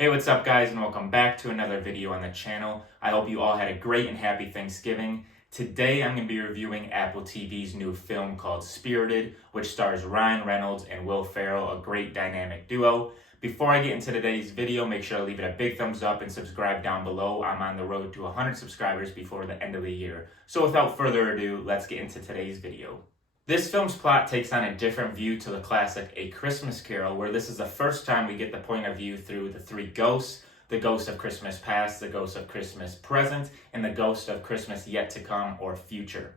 Hey, what's up guys, and welcome back to another video on the channel. I hope you all had a great and happy Thanksgiving. Today I'm going to be reviewing Apple TV's new film called Spirited, which stars Ryan Reynolds and Will Ferrell, a great dynamic duo. Before I get into today's video, make sure to leave it a big thumbs up and subscribe down below. I'm on the road to 100 subscribers before the end of the year. So without further ado, let's get into today's video. This film's plot takes on a different view to the classic A Christmas Carol, where this is the first time we get the point of view through the three ghosts: the ghost of Christmas past, the ghost of Christmas present, and the ghost of Christmas yet to come or future.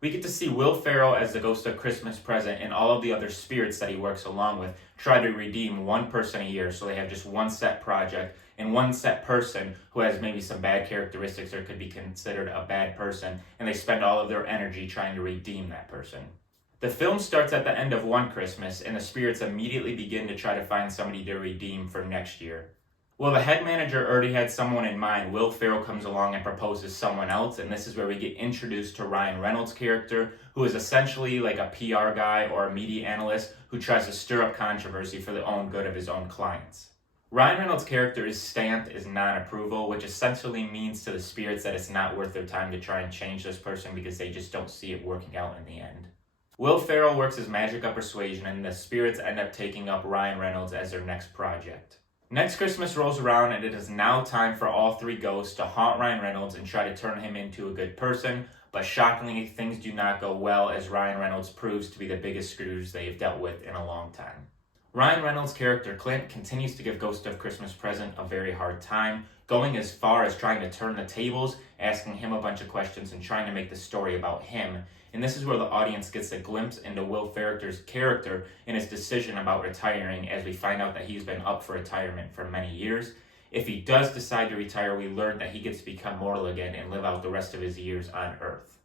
We get to see Will Ferrell as the ghost of Christmas present and all of the other spirits that he works along with try to redeem one person a year, so they have just one set project and one set person who has maybe some bad characteristics or could be considered a bad person, and they spend all of their energy trying to redeem that person. The film starts at the end of one Christmas, and the spirits immediately begin to try to find somebody to redeem for next year. Well, the head manager already had someone in mind. Will Ferrell comes along and proposes someone else, and this is where we get introduced to Ryan Reynolds' character, who is essentially like a PR guy or a media analyst who tries to stir up controversy for the own good of his own clients. Ryan Reynolds' character is stamped as non-approval, which essentially means to the spirits that it's not worth their time to try and change this person because they just don't see it working out in the end. Will Ferrell works his magic of persuasion, and the spirits end up taking up Ryan Reynolds as their next project. Next Christmas rolls around, and it is now time for all three ghosts to haunt Ryan Reynolds and try to turn him into a good person, but shockingly, things do not go well as Ryan Reynolds proves to be the biggest Scrooge they have dealt with in a long time. Ryan Reynolds' character Clint continues to give Ghost of Christmas Present a very hard time, going as far as trying to turn the tables, asking him a bunch of questions and trying to make the story about him. And this is where the audience gets a glimpse into Will Ferrell's character and his decision about retiring, as we find out that he's been up for retirement for many years. If he does decide to retire, we learn that he gets to become mortal again and live out the rest of his years on Earth.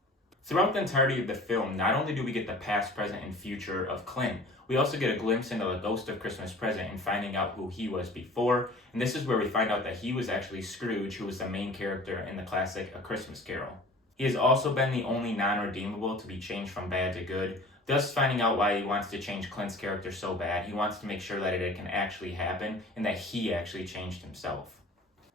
Throughout the entirety of the film, not only do we get the past, present, and future of Clint, we also get a glimpse into the Ghost of Christmas Present and finding out who he was before. And this is where we find out that he was actually Scrooge, who was the main character in the classic A Christmas Carol. He has also been the only non-redeemable to be changed from bad to good, thus finding out why he wants to change Clint's character so bad. He wants to make sure that it can actually happen and that he actually changed himself.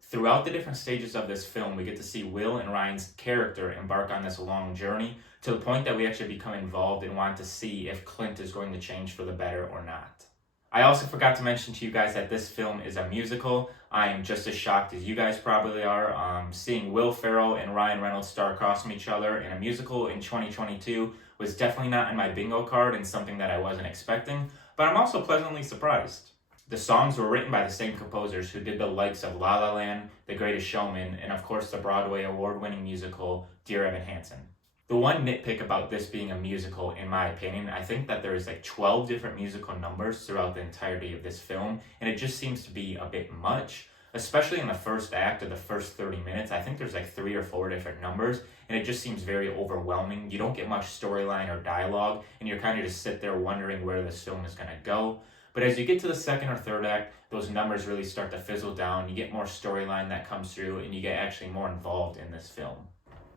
Throughout the different stages of this film, we get to see Will and Ryan's character embark on this long journey to the point that we actually become involved and want to see if Clint is going to change for the better or not. I also forgot to mention to you guys that this film is a musical. I am just as shocked as you guys probably are. Seeing Will Ferrell and Ryan Reynolds star across from each other in a musical in 2022 was definitely not in my bingo card and something that I wasn't expecting, but I'm also pleasantly surprised. The songs were written by the same composers who did the likes of La La Land, The Greatest Showman, and of course the Broadway award-winning musical Dear Evan Hansen. The one nitpick about this being a musical, in my opinion, I think that there is like 12 different musical numbers throughout the entirety of this film, and it just seems to be a bit much, especially in the first act or the first 30 minutes. I think there's like 3 or 4 different numbers, and it just seems very overwhelming. You don't get much storyline or dialogue, and you're kind of just sit there wondering where this film is going to go. But as you get to the second or third act, those numbers really start to fizzle down. You get more storyline that comes through, and you get actually more involved in this film.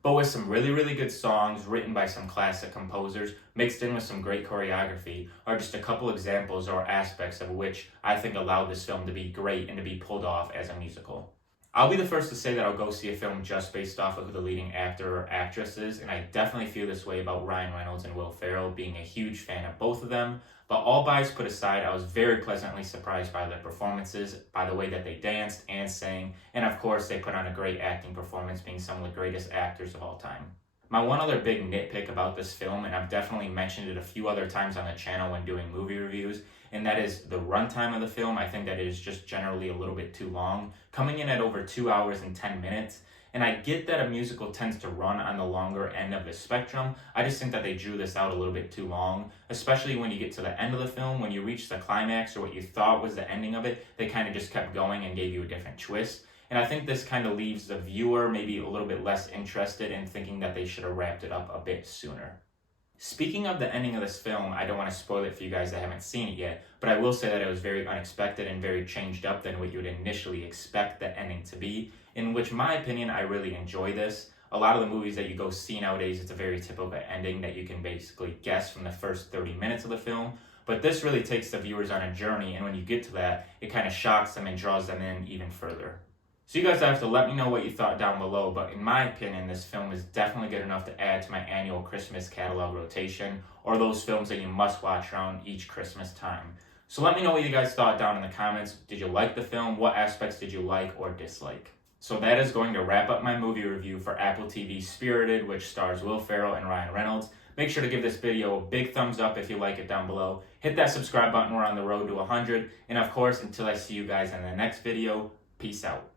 But with some really, really good songs written by some classic composers, mixed in with some great choreography, are just a couple examples or aspects of which I think allowed this film to be great and to be pulled off as a musical. I'll be the first to say that I'll go see a film just based off of who the leading actor or actress is, and I definitely feel this way about Ryan Reynolds and Will Ferrell, being a huge fan of both of them. But all bias put aside, I was very pleasantly surprised by their performances, by the way that they danced and sang, and of course they put on a great acting performance, being some of the greatest actors of all time. My one other big nitpick about this film, and I've definitely mentioned it a few other times on the channel when doing movie reviews, and that is the runtime of the film. I think that it is just generally a little bit too long, coming in at over 2 hours and 10 minutes. And I get that a musical tends to run on the longer end of the spectrum. I just think that they drew this out a little bit too long, especially when you get to the end of the film. When you reach the climax or what you thought was the ending of it, they kind of just kept going and gave you a different twist. And I think this kind of leaves the viewer maybe a little bit less interested in thinking that they should have wrapped it up a bit sooner. Speaking of the ending of this film, I don't want to spoil it for you guys that haven't seen it yet, but I will say that it was very unexpected and very changed up than what you would initially expect the ending to be, in which, my opinion, I really enjoy this. A lot of the movies that you go see nowadays, it's a very typical ending that you can basically guess from the first 30 minutes of the film, But this really takes the viewers on a journey, and when you get to that, it kind of shocks them and draws them in even further. So you guys have to let me know what you thought down below, but in my opinion, this film is definitely good enough to add to my annual Christmas catalog rotation, or those films that you must watch around each Christmas time. So let me know what you guys thought down in the comments. Did you like the film? What aspects did you like or dislike? So that is going to wrap up my movie review for Apple TV's Spirited, which stars Will Ferrell and Ryan Reynolds. Make sure to give this video a big thumbs up if you like it down below. Hit that subscribe button. We're on the road to 100. And of course, until I see you guys in the next video, peace out.